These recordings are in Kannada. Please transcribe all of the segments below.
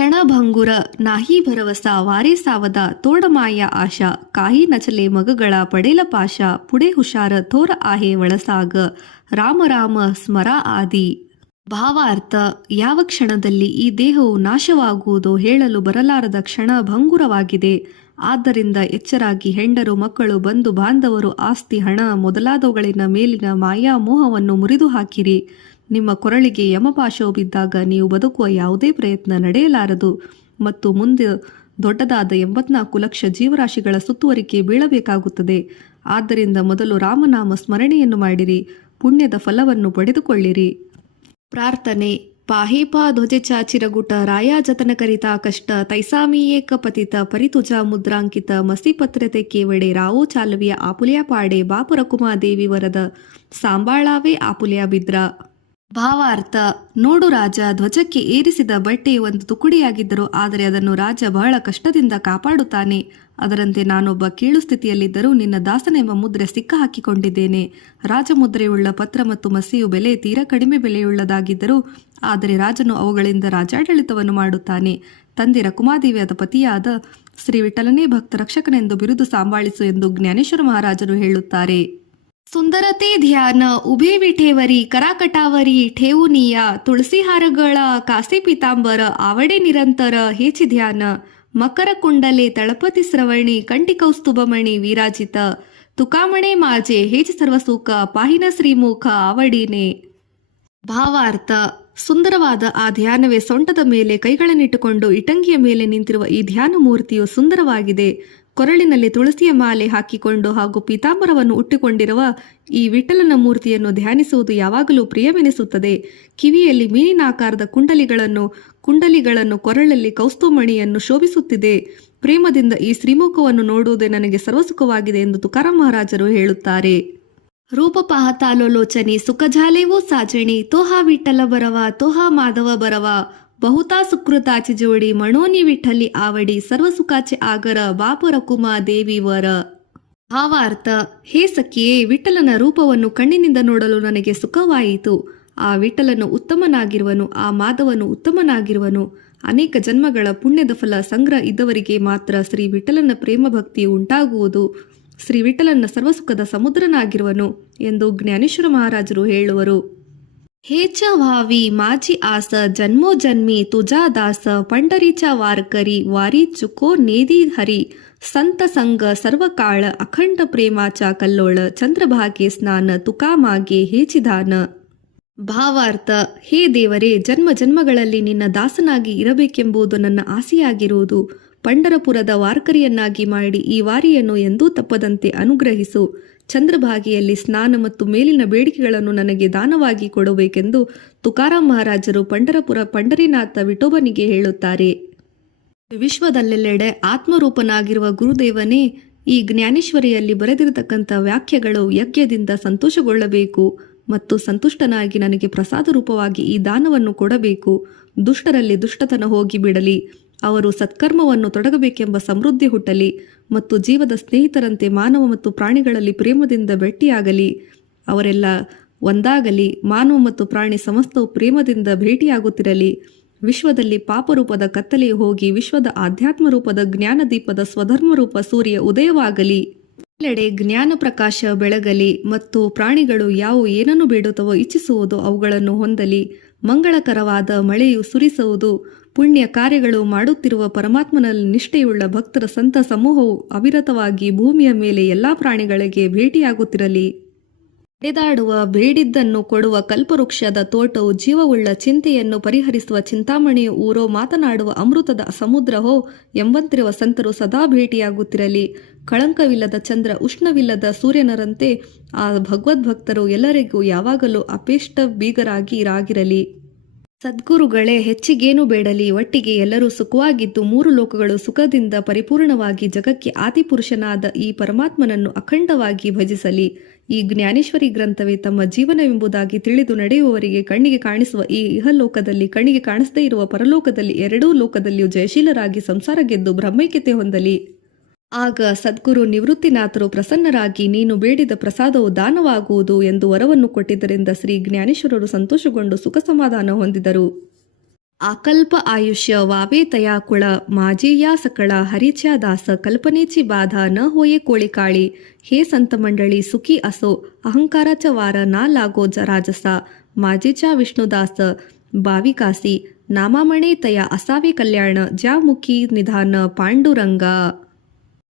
क्षणभंगुर नाही भरवसा वारे सावदा तोडमाया आशा काही नचले मगಗಳ पडेल पाशा पुढे हुशार थोर आहे वळसाग ರಾಮ ರಾಮ ಸ್ಮರ ಆದಿ. ಭಾವಾರ್ಥ: ಯಾವ ಕ್ಷಣದಲ್ಲಿ ಈ ದೇಹವು ನಾಶವಾಗುವುದೋ ಹೇಳಲು ಬರಲಾರದ ಕ್ಷಣ ಭಂಗುರವಾಗಿದೆ. ಆದ್ದರಿಂದ ಎಚ್ಚರಾಗಿ ಹೆಂಡರು, ಮಕ್ಕಳು, ಬಂಧು ಬಾಂಧವರು, ಆಸ್ತಿ, ಹಣ ಮೊದಲಾದವುಗಳಿನ ಮೇಲಿನ ಮಾಯಾ ಮೋಹವನ್ನು ಮುರಿದು ಹಾಕಿರಿ. ನಿಮ್ಮ ಕೊರಳಿಗೆ ಯಮಪಾಶವು ಬಿದ್ದಾಗ ನೀವು ಬದುಕುವ ಯಾವುದೇ ಪ್ರಯತ್ನ ನಡೆಯಲಾರದು ಮತ್ತು ಮುಂದೆ ದೊಡ್ಡದಾದ 84 ಲಕ್ಷ ಜೀವರಾಶಿಗಳ ಸುತ್ತುವರಿಕೆ ಬೀಳಬೇಕಾಗುತ್ತದೆ. ಆದ್ದರಿಂದ ಮೊದಲು ರಾಮನಾಮ ಸ್ಮರಣೆಯನ್ನು ಮಾಡಿರಿ, ಪುಣ್ಯದ ಫಲವನ್ನು ಪಡೆದುಕೊಳ್ಳಿರಿ. ಪ್ರಾರ್ಥನೆ: ಪಾಹೇಪಾ ಧ್ವಜಚ ಚಿರಗುಟ ರಾಯ ಜತನ ಕರಿತಾ ಕಷ್ಟ ತೈಸಾಮಿ ಏಕ ಪತಿತ ಪರಿತುಜ ಮುದ್ರಾಂಕಿತ ಮಸಿಪತ್ರತೆ ಕೇವಡೆ ರಾವೋ ಚಾಲವಿಯ ಆಪುಲ್ಯ ಪಾಡೆ ಬಾಪುರ ಕುಮಾದೇವಿ ವರದ ಸಾಂಬಾಳಾವೇ ಆಪುಲ್ಯ ಬಿದ್ರ. ಭಾವಾರ್ಥ: ನೋಡು ರಾಜ, ಧ್ವಜಕ್ಕೆ ಏರಿಸಿದ ಬಟ್ಟೆ ಒಂದು ತುಕುಡಿಯಾಗಿದ್ದರು, ಆದರೆ ಅದನ್ನು ರಾಜ ಬಹಳ ಕಷ್ಟದಿಂದ ಕಾಪಾಡುತ್ತಾನೆ. ಅದರಂತೆ ನಾನೊಬ್ಬ ಕೀಳು ಸ್ಥಿತಿಯಲ್ಲಿದ್ದರೂ ನಿನ್ನ ದಾಸನೆಂಬ ಮುದ್ರೆ ಸಿಕ್ಕ ಹಾಕಿಕೊಂಡಿದ್ದೇನೆ. ರಾಜಮುದ್ರೆಯುಳ್ಳ ಪತ್ರ ಮತ್ತು ಮಸಿಯು ಬೆಲೆ ತೀರಾ ಕಡಿಮೆ ಬೆಲೆಯುಳ್ಳದಾಗಿದ್ದರೂ ಆದರೆ ರಾಜನು ಅವುಗಳಿಂದ ರಾಜಾಡಳಿತವನ್ನು ಮಾಡುತ್ತಾನೆ. ತಂದೆ ರಕುಮಾದೇವಿಯಾದ ಪತಿಯಾದ ಶ್ರೀ ವಿಠಲನೇ ಭಕ್ತ ರಕ್ಷಕನೆಂದು ಬಿರುದು ಸಂಭಾಳಿಸು ಎಂದು ಜ್ಞಾನೇಶ್ವರ ಮಹಾರಾಜರು ಹೇಳುತ್ತಾರೆ. ಸುಂದರತೆ ಧ್ಯಾನ ಉಭೇ ವಿಠೇವರಿ ಕರಾಕಟಾವರಿ ಠೇವುನೀಯ ತುಳಸಿಹಾರಗಳ ಕಾಸೆ ಪೀತಾಂಬರ ಆವಡೆ ನಿರಂತರ ಹೇಚಿ ಧ್ಯಾನ ಮಕರ ಕುಂಡಲೆ ತಳಪತಿ ಸ್ರವಣಿ ಕಂಠಿ ಕೌಸ್ತುಭಮಣಿ ವಿರಾಜಿತ ತುಕಾಮಣೆ ಮಾಜೆ ಹೇಚಿ ಸರ್ವಸೂಕ ಪಾಹಿನ ಶ್ರೀಮುಖ ಆವಡಿನೇ. ಭಾವಾರ್ಥ: ಸುಂದರವಾದ ಆ ಧ್ಯಾನವೇ ಸೊಂಟದ ಮೇಲೆ ಕೈಗಳನ್ನಿಟ್ಟುಕೊಂಡು ಇಟಂಗಿಯ ಮೇಲೆ ನಿಂತಿರುವ ಈ ಧ್ಯಾನ ಮೂರ್ತಿಯು ಸುಂದರವಾಗಿದೆ. ಕೊರಳಿನಲ್ಲಿ ತುಳಸಿಯ ಮಾಲೆ ಹಾಕಿಕೊಂಡು ಹಾಗೂ ಪೀತಾಂಬರವನ್ನು ಉಟ್ಟುಕೊಂಡಿರುವ ಈ ವಿಠಲನ ಮೂರ್ತಿಯನ್ನು ಧ್ಯಾನಿಸುವುದು ಯಾವಾಗಲೂ ಪ್ರಿಯವೆನಿಸುತ್ತದೆ. ಕಿವಿಯಲ್ಲಿ ಮೀನಿನಾಕಾರದ ಕುಂಡಲಿಗಳನ್ನು ಕೊರಳಲ್ಲಿ ಕೌಸ್ತುಮಣಿಯನ್ನು ಶೋಭಿಸುತ್ತಿದೆ. ಪ್ರೇಮದಿಂದ ಈ ಶ್ರೀಮುಖವನ್ನು ನೋಡುವುದೇ ನನಗೆ ಸರ್ವಸುಖವಾಗಿದೆ ಎಂದು ತುಕಾರಾಂ ಮಹಾರಾಜರು ಹೇಳುತ್ತಾರೆ. ರೂಪ ಪಾಹತಾಲೋಚನೆ ಸುಖಜಾಲೇವೋ ಸಾಜಣಿ ತೋಹಾ ವಿಠಲ ಬರವ ತೋಹಾ ಮಾಧವ ಬರವ ಬಹುತಾ ಸುಕೃತಾಚಿ ಜೋಡಿ ಮಣೋನಿ ವಿಠಲಿ ಆವಡಿ ಸರ್ವಸುಖಾಚೆ ಆಗರ ಬಾಪುರ ಕುಮಾ ದೇವಿವರ. ಭಾವಾರ್ಥ: ಹೇ ಸಖಿಯೇ, ವಿಠಲನ ರೂಪವನ್ನು ಕಣ್ಣಿನಿಂದ ನೋಡಲು ನನಗೆ ಸುಖವಾಯಿತು. ಆ ವಿಠಲನು ಉತ್ತಮನಾಗಿರುವನು, ಆ ಮಾಧವನು ಉತ್ತಮನಾಗಿರುವನು. ಅನೇಕ ಜನ್ಮಗಳ ಪುಣ್ಯದ ಫಲ ಸಂಗ್ರಹ ಇದ್ದವರಿಗೆ ಮಾತ್ರ ಶ್ರೀ ವಿಠಲನ ಪ್ರೇಮ ಭಕ್ತಿಯು ಉಂಟಾಗುವುದು. ಶ್ರೀ ವಿಠಲನ ಸರ್ವಸುಖದ ಸಮುದ್ರನಾಗಿರುವನು ಎಂದು ಜ್ಞಾನೇಶ್ವರ ಮಹಾರಾಜರು ಹೇಳುವರು. ಹೇಚ ಭಾವಿ ಮಾಜಿ ಆಸ ಜನ್ಮೋ ಜನ್ಮಿ ತುಜಾ ದಾಸ ಪಂಡರಿಚ ವಾರ್ಕರಿ ವಾರಿ ಚುಕೋ ನೇದಿ ಹರಿ ಸಂತ ಸಂಗ ಸರ್ವಕಾಳ ಅಖಂಡ ಪ್ರೇಮಾಚ ಕಲ್ಲೋಳ ಚಂದ್ರಭಾಗೆ ಸ್ನಾನ ತುಕಾಮಾಗೆ ಹೇಚಿದಾನ. ಭಾವಾರ್ಥ: ಹೇ ದೇವರೇ, ಜನ್ಮ ಜನ್ಮಗಳಲ್ಲಿ ನಿನ್ನ ದಾಸನಾಗಿ ಇರಬೇಕೆಂಬುದು ನನ್ನ ಆಸೆಯಾಗಿರುವುದು. ಪಂಡರಪುರದ ವಾರ್ಕರಿಯನ್ನಾಗಿ ಮಾಡಿ ಈ ವಾರಿಯನ್ನು ಎಂದೂ ತಪ್ಪದಂತೆ ಅನುಗ್ರಹಿಸು. ಚಂದ್ರಭಾಗಿಯಲ್ಲಿ ಸ್ನಾನ ಮತ್ತು ಮೇಲಿನ ಬೇಡಿಕೆಗಳನ್ನು ನನಗೆ ದಾನವಾಗಿ ಕೊಡಬೇಕೆಂದು ತುಕಾರಾಂ ಮಹಾರಾಜರು ಪಂಡರಿನಾಥ ವಿಠೋಬನಿಗೆ ಹೇಳುತ್ತಾರೆ. ವಿಶ್ವದಲ್ಲೆಲ್ಲೆಡೆ ಆತ್ಮರೂಪನಾಗಿರುವ ಗುರುದೇವನೇ, ಈ ಜ್ಞಾನೇಶ್ವರಿಯಲ್ಲಿ ಬರೆದಿರತಕ್ಕಂಥ ವಾಕ್ಯಗಳು ಯಜ್ಞದಿಂದ ಸಂತೋಷಗೊಳ್ಳಬೇಕು ಮತ್ತು ಸಂತುಷ್ಟನಾಗಿ ನನಗೆ ಪ್ರಸಾದ ರೂಪವಾಗಿ ಈ ದಾನವನ್ನು ಕೊಡಬೇಕು. ದುಷ್ಟರಲ್ಲಿ ದುಷ್ಟತನ ಹೋಗಿ ಬಿಡಲಿ, ಅವರು ಸತ್ಕರ್ಮವನ್ನು ತೊಡಗಬೇಕೆಂಬ ಸಮೃದ್ಧಿ ಹುಟ್ಟಲಿ ಮತ್ತು ಜೀವದ ಸ್ನೇಹಿತರಂತೆ ಮಾನವ ಮತ್ತು ಪ್ರಾಣಿಗಳಲ್ಲಿ ಪ್ರೇಮದಿಂದ ಭೇಟಿಯಾಗಲಿ. ಅವರೆಲ್ಲ ಒಂದಾಗಲಿ. ಮಾನವ ಮತ್ತು ಪ್ರಾಣಿ ಸಮಸ್ತವು ಪ್ರೇಮದಿಂದ ಭೇಟಿಯಾಗುತ್ತಿರಲಿ. ವಿಶ್ವದಲ್ಲಿ ಪಾಪರೂಪದ ಕತ್ತಲೆಯು ಹೋಗಿ ವಿಶ್ವದ ಆಧ್ಯಾತ್ಮ ರೂಪದ ಜ್ಞಾನ ದೀಪದ ಸ್ವಧರ್ಮ ರೂಪ ಸೂರ್ಯ ಉದಯವಾಗಲಿ. ಎಲ್ಲೆಡೆ ಜ್ಞಾನ ಪ್ರಕಾಶ ಬೆಳಗಲಿ ಮತ್ತು ಪ್ರಾಣಿಗಳು ಏನನ್ನು ಬೇಡುತ್ತವೋ ಇಚ್ಛಿಸುವುದು ಅವುಗಳನ್ನು ಹೊಂದಲಿ. ಮಂಗಳಕರವಾದ ಮಳೆಯು ಸುರಿಸುವುದು. ಪುಣ್ಯ ಕಾರ್ಯಗಳು ಮಾಡುತ್ತಿರುವ ಪರಮಾತ್ಮನಲ್ಲಿ ನಿಷ್ಠೆಯುಳ್ಳ ಭಕ್ತರ ಸಂತ ಸಮೂಹವು ಅವಿರತವಾಗಿ ಭೂಮಿಯ ಮೇಲೆ ಎಲ್ಲಾ ಪ್ರಾಣಿಗಳಿಗೆ ಭೇಟಿಯಾಗುತ್ತಿರಲಿ. ನಡೆದಾಡುವ ಬೇಡಿದ್ದನ್ನು ಕೊಡುವ ಕಲ್ಪವೃಕ್ಷದ ತೋಟವು ಜೀವವುಳ್ಳ ಚಿಂತೆಯನ್ನು ಪರಿಹರಿಸುವ ಚಿಂತಾಮಣಿಯು ಊರೋ ಮಾತನಾಡುವ ಅಮೃತದ ಸಮುದ್ರವೋ ಎಂಬಂತಿರುವ ಸಂತರು ಸದಾ ಭೇಟಿಯಾಗುತ್ತಿರಲಿ. ಕಳಂಕವಿಲ್ಲದ ಚಂದ್ರ, ಉಷ್ಣವಿಲ್ಲದ ಸೂರ್ಯನರಂತೆ ಆ ಭಗವದ್ಭಕ್ತರು ಎಲ್ಲರಿಗೂ ಯಾವಾಗಲೂ ಅಪೇಷ್ಟ ಬೀಗರಾಗಿರಲಿ. ಸದ್ಗುರುಗಳೇ, ಹೆಚ್ಚಿಗೇನು ಬೇಡಲಿ, ಒಟ್ಟಿಗೆ ಎಲ್ಲರೂ ಸುಖವಾಗಿದ್ದು 3 ಲೋಕಗಳು ಸುಖದಿಂದ ಪರಿಪೂರ್ಣವಾಗಿ ಜಗಕ್ಕೆ ಆದಿಪುರುಷನಾದ ಈ ಪರಮಾತ್ಮನನ್ನು ಅಖಂಡವಾಗಿ ಭಜಿಸಲಿ. ಈ ಜ್ಞಾನೇಶ್ವರಿ ಗ್ರಂಥವೇ ತಮ್ಮ ಜೀವನವೆಂಬುದಾಗಿ ತಿಳಿದು ನಡೆಯುವವರಿಗೆ ಕಣ್ಣಿಗೆ ಕಾಣಿಸುವ ಈ ಇಹಲೋಕದಲ್ಲಿ, ಕಣ್ಣಿಗೆ ಕಾಣಿಸದೇ ಇರುವ ಪರಲೋಕದಲ್ಲಿ, ಎರಡೂ ಲೋಕದಲ್ಲಿಯೂ ಜಯಶೀಲರಾಗಿ ಸಂಸಾರ ಗೆದ್ದು ಬ್ರಹ್ಮೈಕ್ಯತೆ ಹೊಂದಲಿ. ಆಗ ಸದ್ಗುರು ನಿವೃತ್ತಿನಾಥರು ಪ್ರಸನ್ನರಾಗಿ ನೀನು ಬೇಡಿದ ಪ್ರಸಾದವು ದಾನವಾಗುವುದು ಎಂದು ವರವನ್ನು ಕೊಟ್ಟಿದ್ದರಿಂದ ಶ್ರೀ ಜ್ಞಾನೇಶ್ವರರು ಸಂತೋಷಗೊಂಡು ಸುಖ ಸಮಾಧಾನ ಹೊಂದಿದರು. आकल्प आयुष्य वावे तया कुळ माझी या सकळ हरीच्या दास कल्पनेची बाधा न होये कोळीकाळी. हे संत मंडळी सुखी असो, अहंकाराचा वार ना लागो राजसा. माझीच्या विष्णुदास भाविकासी नामामणे तया असावे कल्याण. ज्या मुखी निधान ಪಾಂಡುರಂಗ.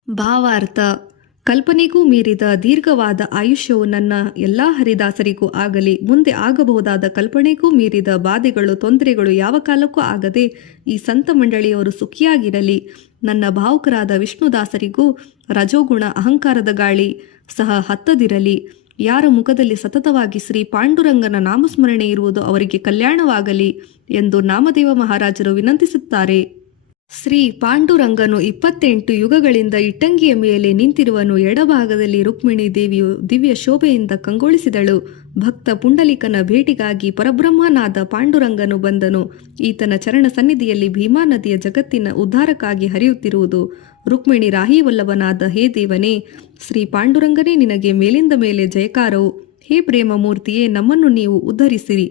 ಭಾವಾರ್ಥ: ಕಲ್ಪನೆಗೂ ಮೀರಿದ ದೀರ್ಘವಾದ ಆಯುಷ್ಯವು ನನ್ನ ಎಲ್ಲ ಹರಿದಾಸರಿಗೂ ಆಗಲಿ. ಮುಂದೆ ಆಗಬಹುದಾದ ಕಲ್ಪನೆಗೂ ಮೀರಿದ ಬಾಧೆಗಳು ತೊಂದರೆಗಳು ಯಾವ ಕಾಲಕ್ಕೂ ಆಗದೆ ಈ ಸಂತ ಮಂಡಳಿಯವರು ಸುಖಿಯಾಗಿರಲಿ. ನನ್ನ ಭಾವುಕರಾದ ವಿಷ್ಣುದಾಸರಿಗೂ ರಜೋಗುಣ ಅಹಂಕಾರದ ಗಾಳಿ ಸಹ ಹತ್ತದಿರಲಿ. ಯಾರ ಮುಖದಲ್ಲಿ ಸತತವಾಗಿ ಶ್ರೀ ಪಾಂಡುರಂಗನ ನಾಮಸ್ಮರಣೆ ಇರುವುದು ಅವರಿಗೆ ಕಲ್ಯಾಣವಾಗಲಿ ಎಂದು ನಾಮದೇವ ಮಹಾರಾಜರು ವಿನಂತಿಸುತ್ತಾರೆ. ಶ್ರೀ ಪಾಂಡುರಂಗನು 28 ಯುಗಗಳಿಂದ ಇಟ್ಟಂಗಿಯ ಮೇಲೆ ನಿಂತಿರುವನು. ಎಡಭಾಗದಲ್ಲಿ ರುಕ್ಮಿಣಿ ದೇವಿಯು ದಿವ್ಯ ಶೋಭೆಯಿಂದ ಕಂಗೊಳಿಸಿದಳು. ಭಕ್ತ ಪುಂಡಲಿಕನ ಭೇಟಿಗಾಗಿ ಪರಬ್ರಹ್ಮನಾದ ಪಾಂಡುರಂಗನು ಬಂದನು. ಈತನ ಚರಣ ಸನ್ನಿಧಿಯಲ್ಲಿ ಭೀಮಾ ನದಿಯ ಜಗತ್ತಿನ ಉದ್ಧಾರಕ್ಕಾಗಿ ಹರಿಯುತ್ತಿರುವುದು. ರುಕ್ಮಿಣಿ ರಾಹಿವಲ್ಲಭನಾದ ಹೇ ದೇವನೇ, ಶ್ರೀ ಪಾಂಡುರಂಗನೇ ನಿನಗೆ ಮೇಲಿಂದ ಮೇಲೆ ಜಯಕಾರವು. ಹೇ ಪ್ರೇಮ ಮೂರ್ತಿಯೇ, ನಮ್ಮನ್ನು ನೀವು ಉದ್ಧರಿಸಿರಿ.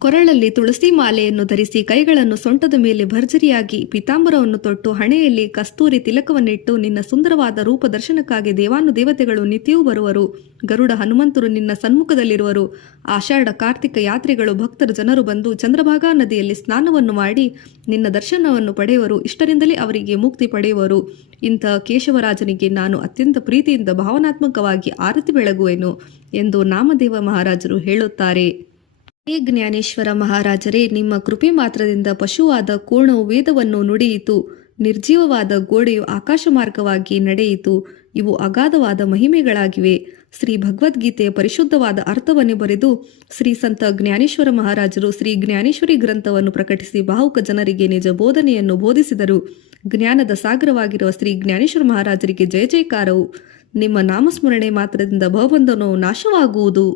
ಕೊರಳಲ್ಲಿ ತುಳಸಿ ಮಾಲೆಯನ್ನು ಧರಿಸಿ ಕೈಗಳನ್ನು ಸೊಂಟದ ಮೇಲೆ ಭರ್ಜರಿಯಾಗಿ ಪೀತಾಂಬರವನ್ನು ತೊಟ್ಟು ಹಣೆಯಲ್ಲಿ ಕಸ್ತೂರಿ ತಿಲಕವನ್ನಿಟ್ಟು ನಿನ್ನ ಸುಂದರವಾದ ರೂಪ ದರ್ಶನಕ್ಕಾಗಿ ದೇವಾನುದೇವತೆಗಳು ನಿತ್ಯವೂ ಬರುವರು. ಗರುಡ ಹನುಮಂತರು ನಿನ್ನ ಸನ್ಮುಖದಲ್ಲಿರುವರು. ಆಷಾಢ ಕಾರ್ತಿಕ ಯಾತ್ರಿಗಳು ಭಕ್ತರು ಜನರು ಬಂದು ಚಂದ್ರಭಾಗಾ ನದಿಯಲ್ಲಿ ಸ್ನಾನವನ್ನು ಮಾಡಿ ನಿನ್ನ ದರ್ಶನವನ್ನು ಪಡೆಯುವರು. ಇಷ್ಟರಿಂದಲೇ ಅವರಿಗೆ ಮುಕ್ತಿ ಪಡೆಯುವರು. ಇಂಥ ಕೇಶವರಾಜನಿಗೆ ನಾನು ಅತ್ಯಂತ ಪ್ರೀತಿಯಿಂದ ಭಾವನಾತ್ಮಕವಾಗಿ ಆರತಿ ಬೆಳಗುವೆನು ಎಂದು ನಾಮದೇವ ಮಹಾರಾಜರು ಹೇಳುತ್ತಾರೆ. ಹೇ ಜ್ಞಾನೇಶ್ವರ ಮಹಾರಾಜರೇ, ನಿಮ್ಮ ಕೃಪೆ ಮಾತ್ರದಿಂದ ಪಶುವಾದ ಕೋಣವು ವೇದವನ್ನು ನುಡಿಯಿತು. ನಿರ್ಜೀವವಾದ ಗೋಡೆಯು ಆಕಾಶ ಮಾರ್ಗವಾಗಿ ನಡೆಯಿತು. ಇವು ಅಗಾಧವಾದ ಮಹಿಮೆಗಳಾಗಿವೆ. ಶ್ರೀ ಭಗವದ್ಗೀತೆಯ ಪರಿಶುದ್ಧವಾದ ಅರ್ಥವನ್ನು ಬರೆದು ಶ್ರೀ ಸಂತ ಜ್ಞಾನೇಶ್ವರ ಮಹಾರಾಜರು ಶ್ರೀ ಜ್ಞಾನೇಶ್ವರಿ ಗ್ರಂಥವನ್ನು ಪ್ರಕಟಿಸಿ ಭಾವುಕ ಜನರಿಗೆ ನಿಜ ಬೋಧನೆಯನ್ನು ಬೋಧಿಸಿದರು. ಜ್ಞಾನದ ಸಾಗರವಾಗಿರುವ ಶ್ರೀ ಜ್ಞಾನೇಶ್ವರ ಮಹಾರಾಜರಿಗೆ ಜಯ ಜಯಕಾರವು. ನಿಮ್ಮ ನಾಮಸ್ಮರಣೆ ಮಾತ್ರದಿಂದ ಭವಬಂಧನವು ನಾಶವಾಗುವುದು.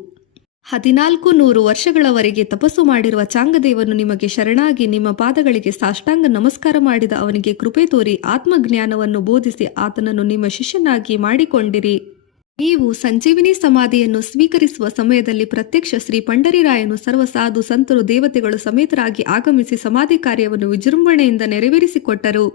1400 ವರ್ಷಗಳವರೆಗೆ ತಪಸ್ಸು ಮಾಡಿರುವ ಚಾಂಗದೇವನು ನಿಮಗೆ ಶರಣಾಗಿ ನಿಮ್ಮ ಪಾದಗಳಿಗೆ ಸಾಷ್ಟಾಂಗ ನಮಸ್ಕಾರ ಮಾಡಿದ ಅವನಿಗೆ ಕೃಪೆ ತೋರಿ ಆತ್ಮಜ್ಞಾನವನ್ನು ಬೋಧಿಸಿ ಆತನನ್ನು ನಿಮ್ಮ ಶಿಷ್ಯನಾಗಿ ಮಾಡಿಕೊಂಡಿರಿ. ನೀವು ಸಂಜೀವಿನಿ ಸಮಾಧಿಯನ್ನು ಸ್ವೀಕರಿಸುವ ಸಮಯದಲ್ಲಿ ಪ್ರತ್ಯಕ್ಷ ಶ್ರೀ ಪಂಡರಿರಾಯನು ಸರ್ವ ಸಾಧು ಸಂತರು ದೇವತೆಗಳು ಸಮೇತರಾಗಿ ಆಗಮಿಸಿ ಸಮಾಧಿ ಕಾರ್ಯವನ್ನು ವಿಜೃಂಭಣೆಯಿಂದ ನೆರವೇರಿಸಿಕೊಟ್ಟರು.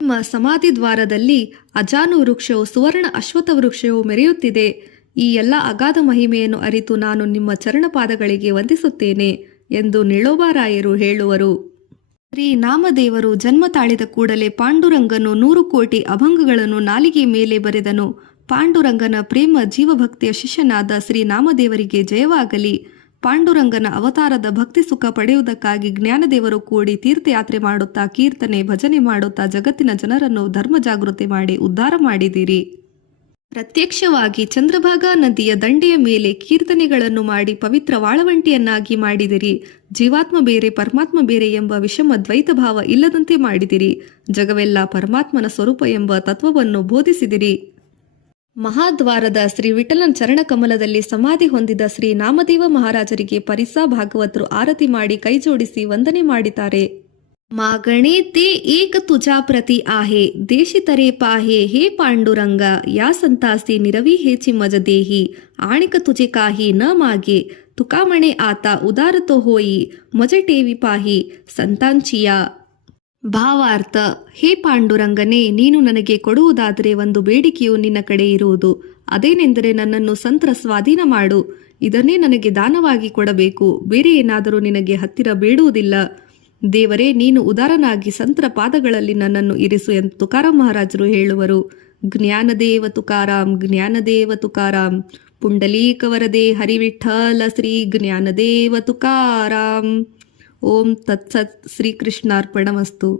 ನಿಮ್ಮ ಸಮಾಧಿ ದ್ವಾರದಲ್ಲಿ ಅಜಾನು ವೃಕ್ಷವು ಸುವರ್ಣ ಅಶ್ವತ್ಥ ವೃಕ್ಷವು ಮೆರೆಯುತ್ತಿದೆ. ಈ ಎಲ್ಲ ಅಗಾಧ ಮಹಿಮೆಯನ್ನು ಅರಿತು ನಾನು ನಿಮ್ಮ ಚರಣಪಾದಗಳಿಗೆ ವಂದಿಸುತ್ತೇನೆ ಎಂದು ನಿಳೋಬಾರಾಯರು ಹೇಳುವರು. ಶ್ರೀ ನಾಮದೇವರು ಜನ್ಮ ತಾಳಿದ ಕೂಡಲೇ ಪಾಂಡುರಂಗನು 100 ಕೋಟಿ ಅಭಂಗಗಳನ್ನು ನಾಲಿಗೆ ಮೇಲೆ ಬರೆದನು. ಪಾಂಡುರಂಗನ ಪ್ರೇಮ ಜೀವಭಕ್ತಿಯ ಶಿಷ್ಯನಾದ ಶ್ರೀ ನಾಮದೇವರಿಗೆ ಜಯವಾಗಲಿ. ಪಾಂಡುರಂಗನ ಅವತಾರದ ಭಕ್ತಿ ಸುಖ ಪಡೆಯುವುದಕ್ಕಾಗಿ ಜ್ಞಾನದೇವರು ಕೂಡಿ ತೀರ್ಥಯಾತ್ರೆ ಮಾಡುತ್ತಾ ಕೀರ್ತನೆ ಭಜನೆ ಮಾಡುತ್ತಾ ಜಗತ್ತಿನ ಜನರನ್ನು ಧರ್ಮ ಜಾಗೃತಿ ಮಾಡಿ ಉದ್ಧಾರ ಮಾಡಿದಿರಿ. ಪ್ರತ್ಯಕ್ಷವಾಗಿ ಚಂದ್ರಭಾಗಾ ನದಿಯ ದಂಡೆಯ ಮೇಲೆ ಕೀರ್ತನೆಗಳನ್ನು ಮಾಡಿ ಪವಿತ್ರ ವಾಳವಂಟಿಯನ್ನಾಗಿ ಮಾಡಿದಿರಿ. ಜೀವಾತ್ಮ ಬೇರೆ ಪರಮಾತ್ಮ ಬೇರೆ ಎಂಬ ವಿಷಮ ದ್ವೈತ ಭಾವ ಇಲ್ಲದಂತೆ ಮಾಡಿದಿರಿ. ಜಗವೆಲ್ಲ ಪರಮಾತ್ಮನ ಸ್ವರೂಪ ಎಂಬ ತತ್ವವನ್ನು ಬೋಧಿಸಿದಿರಿ. ಮಹಾದ್ವಾರದ ಶ್ರೀ ವಿಠಲನ ಚರಣಕಮಲದಲ್ಲಿ ಸಮಾಧಿ ಹೊಂದಿದ ಶ್ರೀ ನಾಮದೇವ ಮಹಾರಾಜರಿಗೆ ಪರಿಸಾ ಭಾಗವತರು ಆರತಿ ಮಾಡಿ ಕೈಜೋಡಿಸಿ ವಂದನೆ ಮಾಡಿದ್ದಾರೆ. मागणे ते एक तुझा प्रती आहे, देशी तरे पाहे हे पांडुरंग. या संतासी निरवी हेची मज देही, आणिक तुझे काही न मागे. तुका म्हणे आता उदार तो होई, मज टेवी पाही ಸಂತಾಂಚಿಯ. ಭಾವಾರ್ಥ: ಹೇ ಪಾಂಡುರಂಗನೇ, ನೀನು ನನಗೆ ಕೊಡುವುದಾದರೆ ಒಂದು ಬೇಡಿಕೆಯು ನಿನ್ನ ಕಡೆ ಇರುವುದು. ಅದೇನೆಂದರೆ ನನ್ನನ್ನು ಸಂತರ ಸ್ವಾಧೀನ ಮಾಡು. ಇದನ್ನೇ ನನಗೆ ದಾನವಾಗಿ ಕೊಡಬೇಕು. ಬೇರೆ ಏನಾದರೂ ನಿನಗೆ ಹತ್ತಿರ ಬೇಡುವುದಿಲ್ಲ. ದೇವರೇ, ನೀನು ಉದಾರನಾಗಿ ಸಂತರ ಪಾದಗಳಲ್ಲಿ ನನ್ನನ್ನು ಇರಿಸು ಎಂದು ತುಕಾರಾಮ್ ಮಹಾರಾಜರು ಹೇಳುವರು. ಜ್ಞಾನದೇವ ತುಕಾರಾಮ್, ಜ್ಞಾನದೇವ ತುಕಾರಾಮ್. ಪುಂಡಲೀಕವರದೆ ಹರಿವಿಠಲ ಶ್ರೀ ಜ್ಞಾನದೇವ ತುಕಾರಾಮ್. ಓಂ ತತ್ಸತ್. ಶ್ರೀಕೃಷ್ಣಾರ್ಪಣಮಸ್ತು.